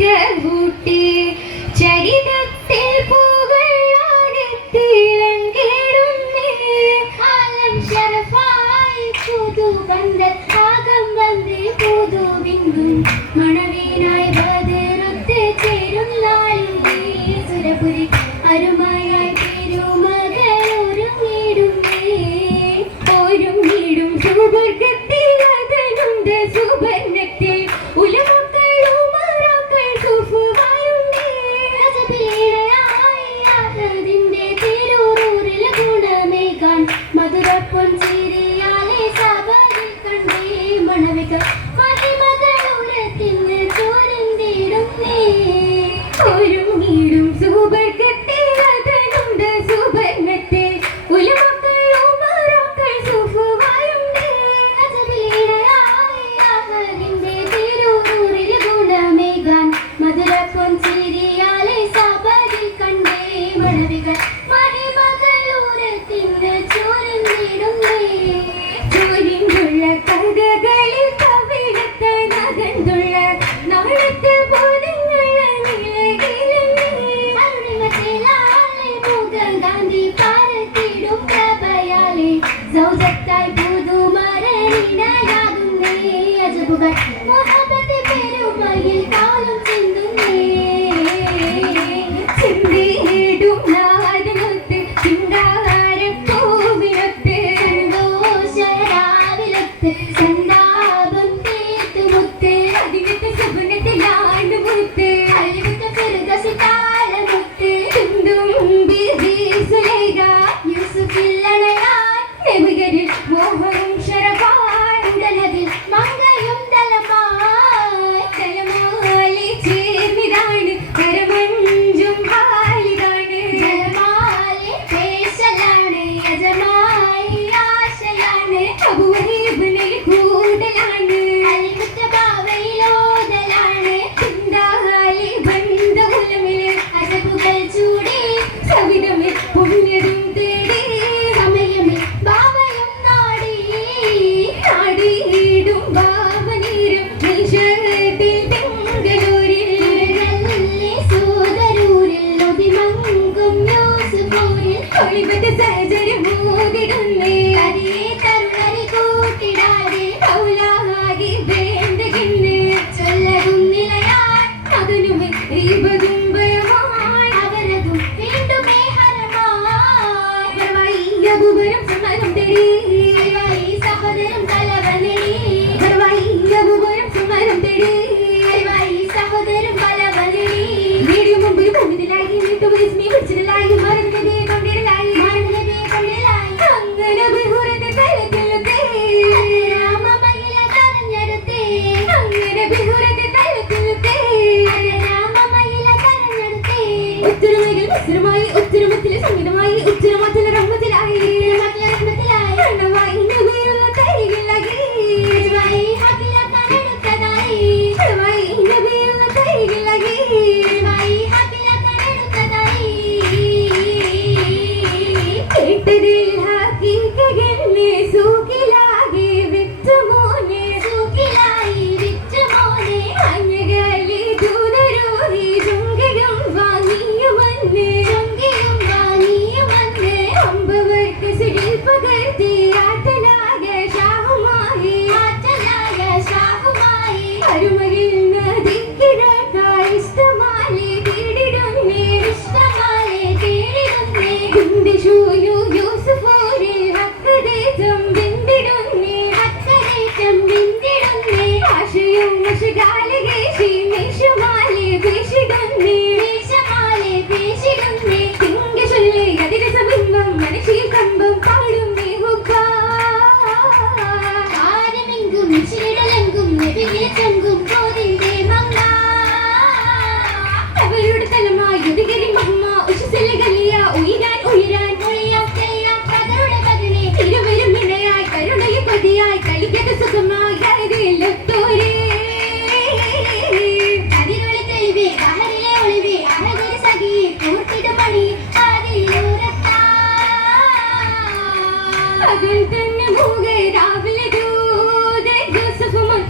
കൂട്ടി ചരിതത്തിൽ പൂകളാണെത്തിളങ്ങിടുന്നേ ആലം ശരഫായി പുതുബന്ധത്താകം വന്ന് പുതുവിങ്കും മണവീനായി ബദറൊത്ത് ചേരുന്നാലും സുരപുരി അരുമയായി പെരുമകളൊരുങ്ങിടുന്നേ ഒരുങ്ങിടും സുവർഗത്തിൽ അതനുണ്ട് സുവർണത്തിൽ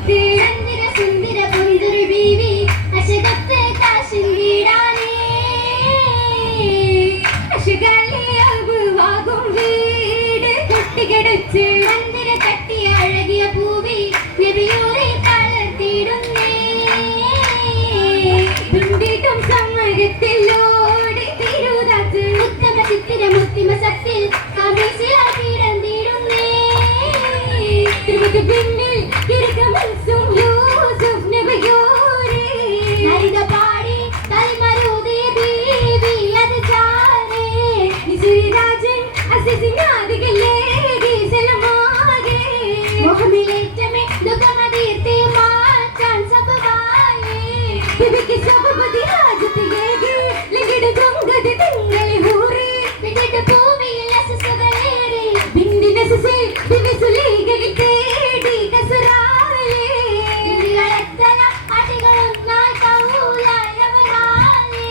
സുന്ദര സുന്ദര പൊന്തൊരു ബീവി അശകത്തെ സിസിനാദികളേ ഗീസലമാകെ മുഹമ്മിലേറ്റമേ ദുഃഖമതീർത്തി മാറ്റാൻ സബവായേ ബിബിക്ക് സബബതി ഹാജത്തിയേകി ലിഖിട ജംഗതി തിങ്ങളി ഹൂറി ലിഖിട ഭൂമിയിൽ അസസകളേറി ബിന്ദി നസസേ ബിബി സുലൈകളിൽ തേടി കസറാലേ ഇന്ദികളെത്തല അടികളൊന്നായി കൗലായവരാലേ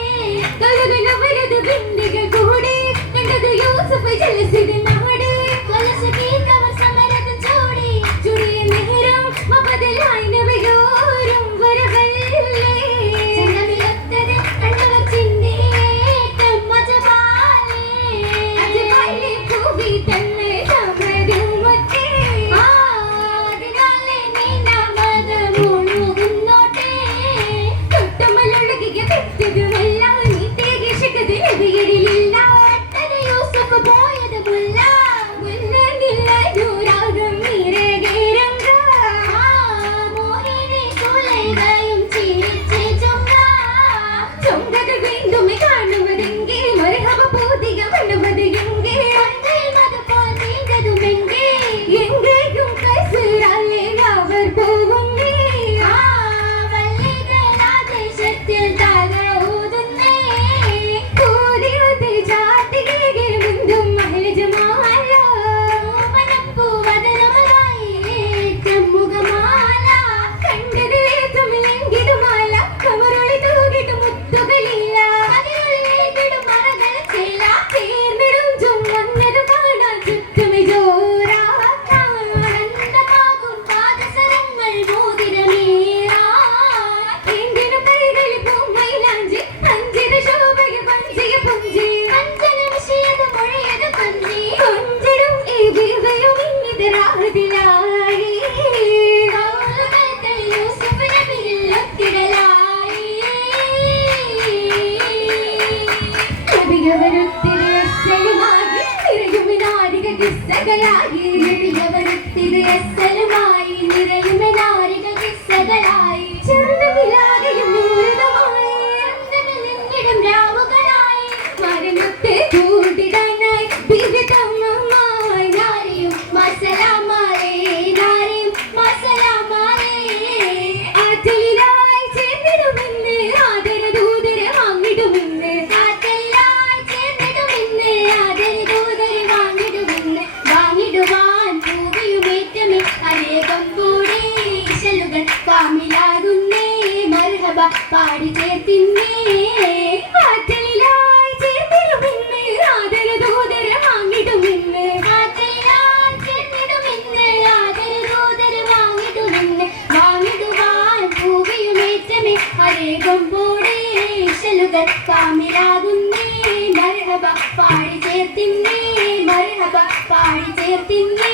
കഴുകനവരത് ബിന്ദികൾ കൂടി കണ്ടത് യൂസഫ് ജലസിന് നാട് കൊലസ് കേൾക്കവർ സമരത്തിൽ ചൂടി ചുടിയ നേരം മപതലായി നവയോരും വരവല്ലേ ചന്തമിലൊത്തത് കണ്ടവർ ചിന്തയേറ്റം മജപാലേ അജപാലേ ഭൂവി തന്നെ സമരമൊക്കെ അതിനാലേ നീനാമത് മുഴുകുന്നോട്ടെ തൊട്ടമലൊഴുകിയ തെറ്റതുമെല്ലാം നീ തേകിഷകത് നബിയരിലില്ല യൂസഫ് പോയത് മുല്ല മുല്ലനില്ല ദൂരാകും നീരകേരങ്ക മോഹിനി സുലൈഖയും ചിരിച്ച് ചൊങ്കകൾ വീണ്ടും കാണുവതെങ്കിൽ മർഹബ പൂതിക മണവത് എങ്കിൽ അതുപോൽ നീണ്ടതുമെങ്കിൽ എങ്കേയും കൈസറാലേ അവർ പോകുന്നേ വല്ലിതരാദേശത്തിൽ തല ഊതുന്നേ കൂതിയുതി ചാട്ടികെ മുന്തും മഹൽ ജമാല വനപ്പൂവദനമലായി ചെമ്മുഖമാല കണ്ടതിലേറ്റുമിലെങ്കിടുമാല കമറൊളി തൂകിട്ട് മുത്തുകളില്ല അതിനുള്ളിലേക്കിടും മറകൾ ചില ചേർന്നിടും ചുമന്നത് കാണാൻ ചുറ്റുമി ജോരാനന്ദമാകും പാദസരങ്ങൾ മോതിരമേറാ എങ്കിലും കൈകളിൽ പൂമൈലാഞ്ചി അഞ്ചിത ശോഭയ പഞ്ചിയ പുഞ്ചി അഞ്ചനമിഷിയത് മൊഴിയത് പഞ്ചി കൊഞ്ചിടും ഈ വിവയും ഇന്നിതരാഹതിലായി കൗലുകൾക്കൽ യൂസഫ് നബിയിൽ ഒത്തിടലായി നബിയവരൊത്തിരി അസ്സലുമായി നിറയുമെനാരിക കിസ്സകളായി നബിയവരൊത്തിരി അസ്സലുമായി നിറയുമെനാരിക കിസ്സകളായി ചന്ദ്രവിലാകയും മൃതമായി ചന്ദ്രനിൽ നിന്നിടും രാവുകളായി മരണത്തെ കൂട്ടിടാനായി വിവിധമായി നാരിയും മസലാമാലേ നാരിയും മസലാമാലേ ആറ്റലിലായി ചേർന്നിടുമെന്ന് ആദരദൂതരെ വാങ്ങിടുമെന്ന് ആറ്റലിലായി ചേർന്നിടുമെന്ന് ആദരദൂതരെ വാങ്ങിടുമെന്ന് വാങ്ങിടുവാൻ ഭൂമിയുമേറ്റമേ അനേകം കൂടി ഇശലുകൾ കാമിലാകുന്നേ മർഹബ പാടി ചേർത്തിന്നേ ആറ്റലിലായി ചേർന്നിടുമെന്ന് ആദരദൂതരെ വാങ്ങിടുമെന്ന് ആറ്റലിലായി ചേർന്നിടുമെന്ന് ആദരദൂതരെ വാങ്ങിടുമെന്ന് വാങ്ങിടുവാൻ ഭൂമിയുമേറ്റമേ അനേകം കൂടി ഇശലുകൾ കാമിലാകുന്നേ മർഹബ പാടി ചേർത്തിന്നേ മർഹബ പാടി ചേർത്തിന്നേ